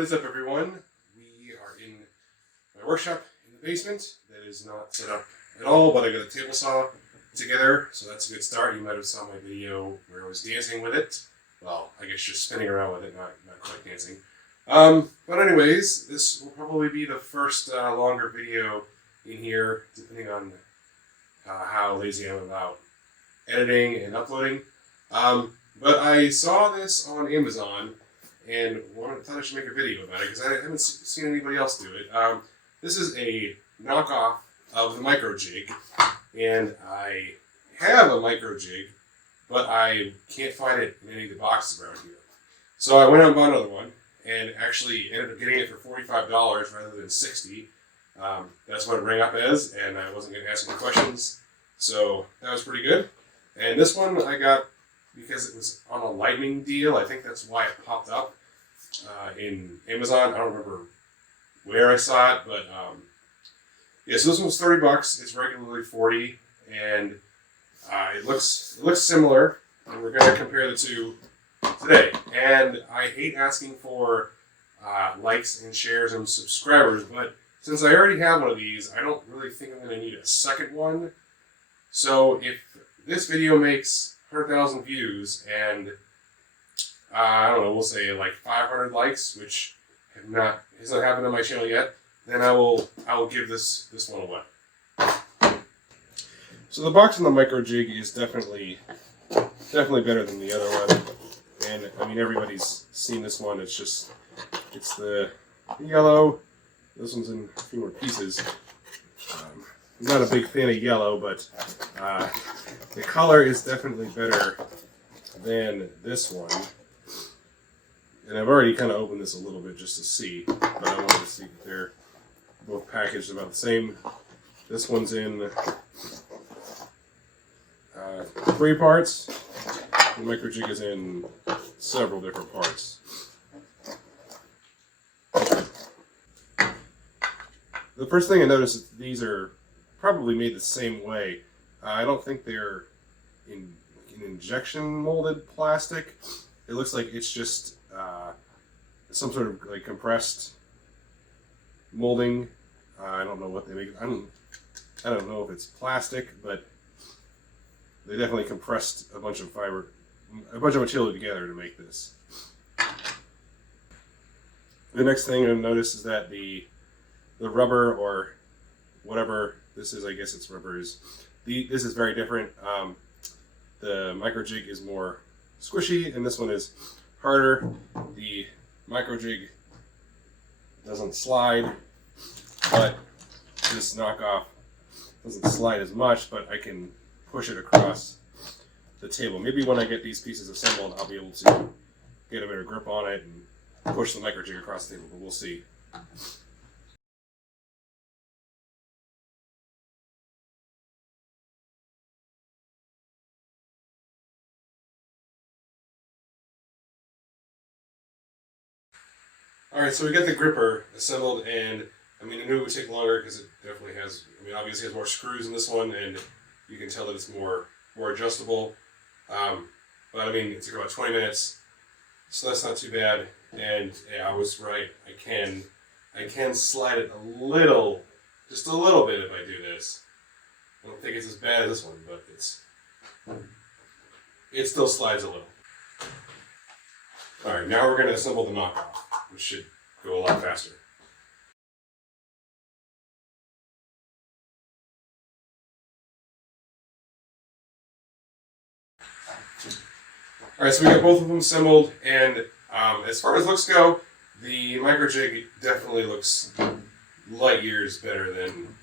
What is up, everyone? We are in my workshop in the basement that is not set up at all, but I got a table saw together, so that's a good start. You might have saw my video where I was dancing with it. Well, I guess just spinning around with it, not quite dancing. But anyways, this will probably be the first longer video in here, depending on how lazy I am about editing and uploading. But I saw this on Amazon and thought I should make a video about it because I haven't seen anybody else do it. This is a knockoff of the Microjig, and I have a Microjig, but I can't find it in any of the boxes around here. So I went out and bought another one, and actually ended up getting it for $45 rather than $60. That's what it rang up as, and I wasn't going to ask any questions, so that was pretty good. And this one I got because it was on a lightning deal. I think that's why it popped up in Amazon. I don't remember where I saw it, but yeah. So this one was $30. It's regularly $40, and it looks similar. And we're going to compare the two today. And I hate asking for likes and shares and subscribers, but since I already have one of these, I don't really think I'm going to need a second one. So if this video makes 100,000 views and I don't know, we'll say like 500 likes, which hasn't happened on my channel yet, then I will give this one away. So the box on the Microjig is definitely better than the other one, and I mean everybody's seen this one. It's the yellow. This one's in a few more pieces. I'm not a big fan of yellow, but the color is definitely better than this one. And I've already kind of opened this a little bit just to see, but I wanted to see if they're both packaged about the same. This one's in 3 parts. The Microjig is in several different parts. The first thing I noticed is these are probably made the same way. I don't think they're in injection molded plastic. It looks like it's just some sort of like compressed molding. I don't know what they make. I don't know if it's plastic, but they definitely compressed a bunch of material together to make this. The next thing I've noticed is that the rubber, or whatever this is, I guess it's rubber, this is very different. The Microjig is more squishy, and this one is harder. The Microjig doesn't slide, but this knockoff doesn't slide as much, but I can push it across the table. Maybe when I get these pieces assembled, I'll be able to get a better grip on it and push the Microjig across the table, but we'll see. Alright, so we got the gripper assembled, and I mean, I knew it would take longer because it definitely has, I mean, obviously has more screws in this one, and you can tell that it's more adjustable. But I mean, it took about 20 minutes, so that's not too bad. And yeah, I was right. I can slide it a little, just a little bit if I do this. I don't think it's as bad as this one, but it still slides a little. Alright, now we're going to assemble the knockoff, which should go a lot faster. Alright, so we got both of them assembled, and as far as looks go, the Microjig definitely looks light years better than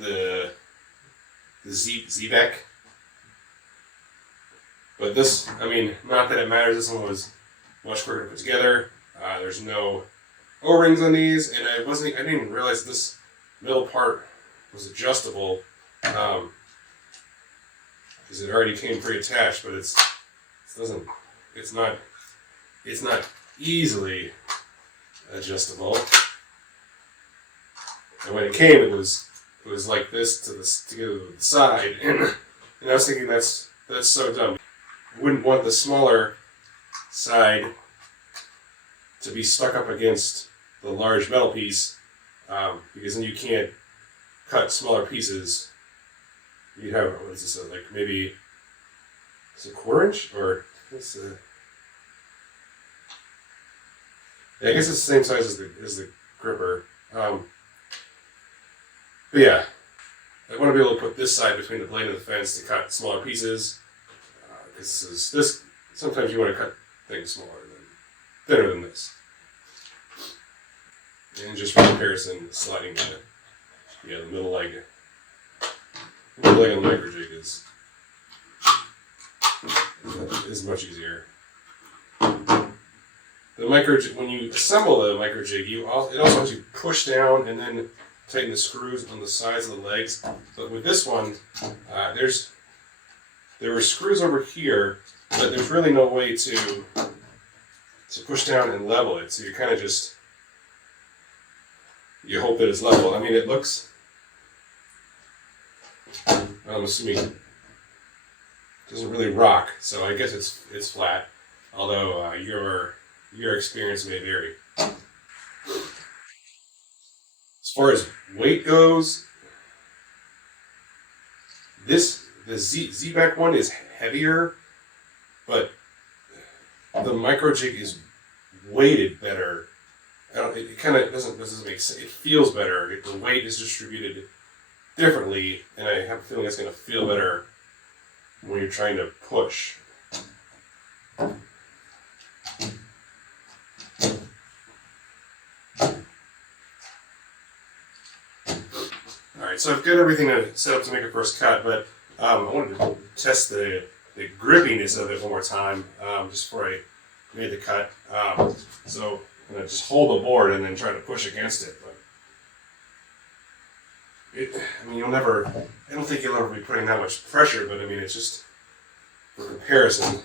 the Xebec. But this, I mean, not that it matters, this one was much quicker to put together. There's no O-rings on these, and I didn't even realize this middle part was adjustable, because it already came pre-attached, but it's not easily adjustable. And when it came, it was like this to get to the side, and I was thinking that's so dumb. I wouldn't want the smaller side to be stuck up against the large metal piece, because then you can't cut smaller pieces. You have, what is this, like maybe it's a 1/4 inch, or what's the? Yeah, I guess it's the same size as the gripper. But yeah, I want to be able to put this side between the blade and the fence to cut smaller pieces. This sometimes you want to cut things thinner than this. And just for comparison, sliding the middle leg on the Microjig is much easier. The Microjig, when you assemble the Microjig, it also has you push down and then tighten the screws on the sides of the legs. But with this one, there were screws over here, but there's really no way to push down and level it. So you kind of just, you hope that it's level. I mean, it looks, I'm assuming it doesn't really rock, so I guess it's flat. Although your experience may vary. As far as weight goes, the Z-Back one is heavier, but the Microjig is weighted better. It kind of doesn't make sense. It feels better. The weight is distributed differently, and I have a feeling it's going to feel better when you're trying to push. Alright, so I've got everything set up to make a first cut, but I wanted to test the grippiness of it one more time, just before I made the cut. So I'm going to just hold the board and then try to push against it. But I don't think you'll ever be putting that much pressure, but I mean, it's just for comparison.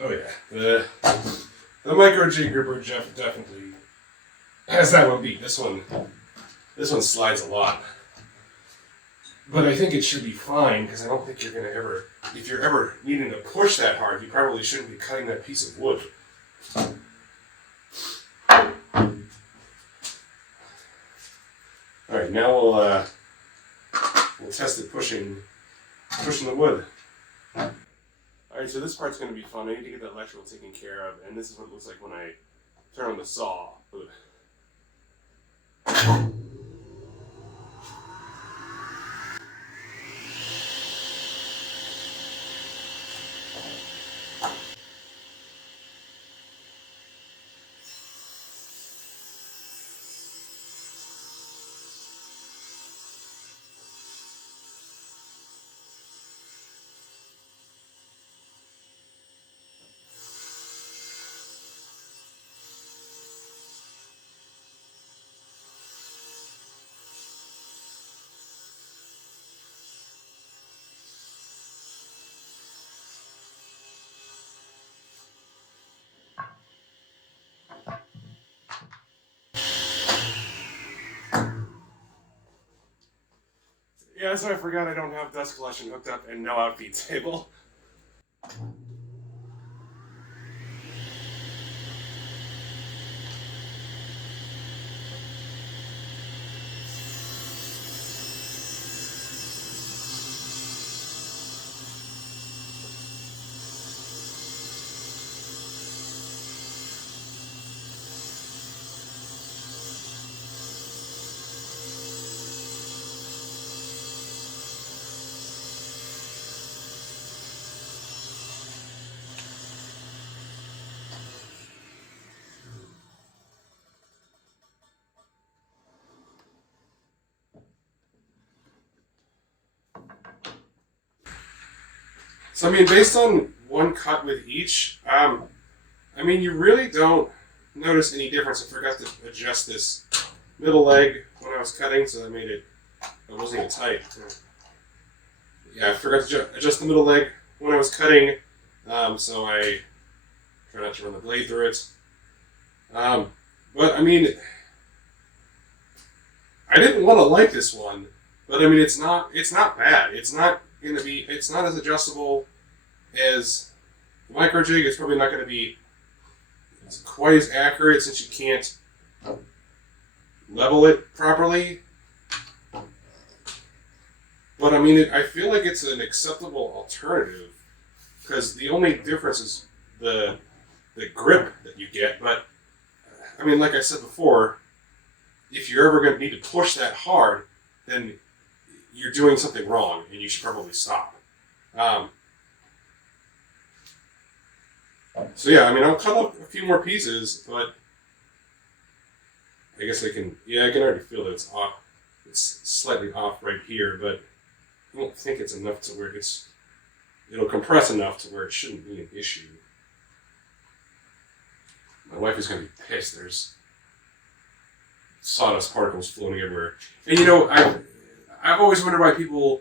Oh yeah, the Microjig gripper definitely has that one beat. This one slides a lot, but I think it should be fine because I don't think you're gonna ever, if you're ever needing to push that hard, you probably shouldn't be cutting that piece of wood. All right, now we'll test it pushing the wood. Alright, so this part's going to be fun. I need to get that electrical taken care of, and this is what it looks like when I turn on the saw. Yeah, so I forgot I don't have dust collection hooked up and no outfeed table. So, I mean, based on one cut with each, I mean, you really don't notice any difference. I forgot to adjust this middle leg when I was cutting, so it wasn't even tight. Yeah, I forgot to adjust the middle leg when I was cutting, so I try not to run the blade through it. But, I mean, I didn't want to like this one, but, I mean, it's not bad. It's not as adjustable as The Microjig is probably not going to be quite as accurate since you can't level it properly. But I mean, I feel like it's an acceptable alternative because the only difference is the grip that you get. But I mean, like I said before, if you're ever going to need to push that hard, then you're doing something wrong and you should probably stop. So yeah, I mean, I'll cut up a few more pieces, but I guess I can already feel that it's off. It's slightly off right here, but I don't think it's enough to where it'll compress enough to where it shouldn't be an issue. My wife is going to be pissed. There's sawdust particles floating everywhere. And you know, I've always wondered why people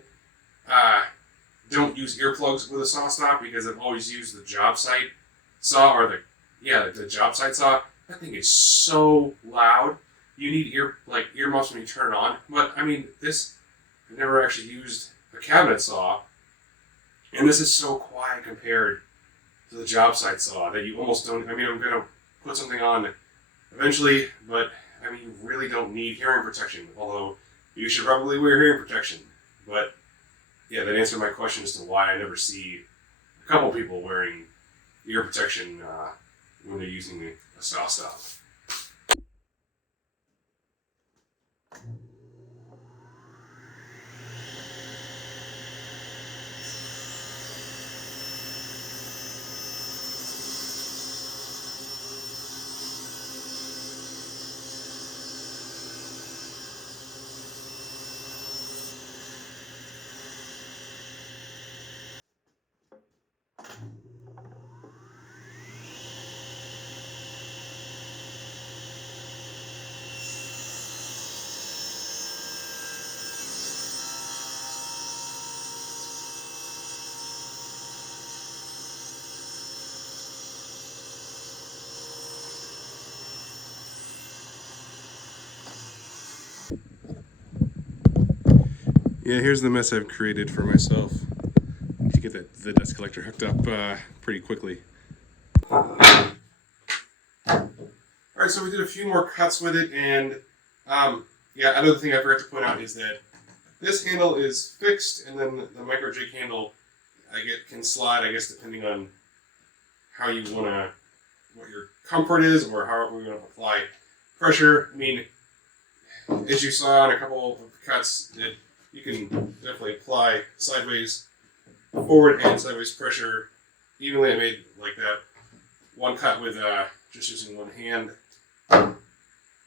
don't use earplugs with a saw stop, because I've always used the job site saw, or the job site saw. That thing is so loud. You need earmuffs when you turn it on. But I mean, I've never actually used a cabinet saw, and this is so quiet compared to the job site saw that you almost don't. I mean, I'm gonna put something on eventually, but I mean, you really don't need hearing protection. Although you should probably wear hearing protection. But yeah, that answered my question as to why I never see a couple people wearing ear protection when they're using a saw stop. Yeah, here's the mess I've created for myself to get the dust collector hooked up pretty quickly. Alright, so we did a few more cuts with it, and yeah, another thing I forgot to point out is that this handle is fixed, and then the Microjig handle can slide, I guess, depending on how you want to, what your comfort is, or how we want to apply pressure. I mean, as you saw in a couple of cuts, you can definitely apply sideways, forward and sideways pressure evenly. I made like that one cut with just using one hand,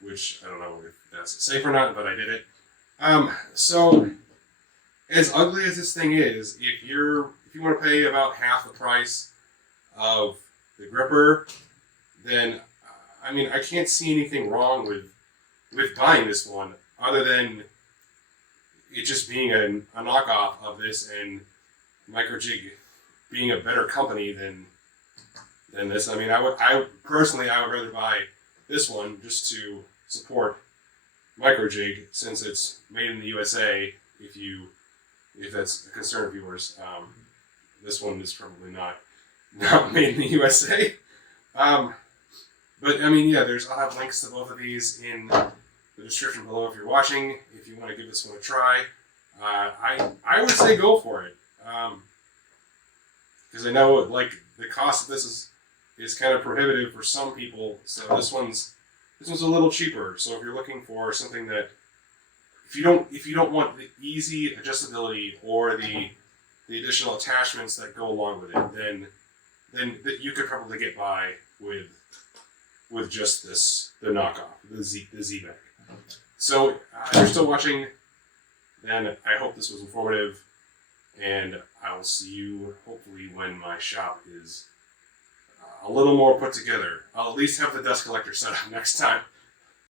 which I don't know if that's safe or not, but I did it. So as ugly as this thing is, if you want to pay about half the price of the gripper, then I mean, I can't see anything wrong with buying this one, other than it just being a knockoff of this, and Microjig being a better company than this. I mean, I personally would rather buy this one just to support Microjig, since it's made in the USA. If that's a concern of yours, this one is probably not made in the USA. But I mean, yeah, I'll have links to both of these in the description below if you're watching. If you want to give this one a try, I would say go for it, because I know like the cost of this is kind of prohibitive for some people. So this one's a little cheaper. So if you're looking for something that, if you don't want the easy adjustability or the additional attachments that go along with it, then you could probably get by with just the knockoff, the Z-Bag. So if you're still watching, then I hope this was informative, and I will see you hopefully when my shop is a little more put together. I'll at least have the dust collector set up next time.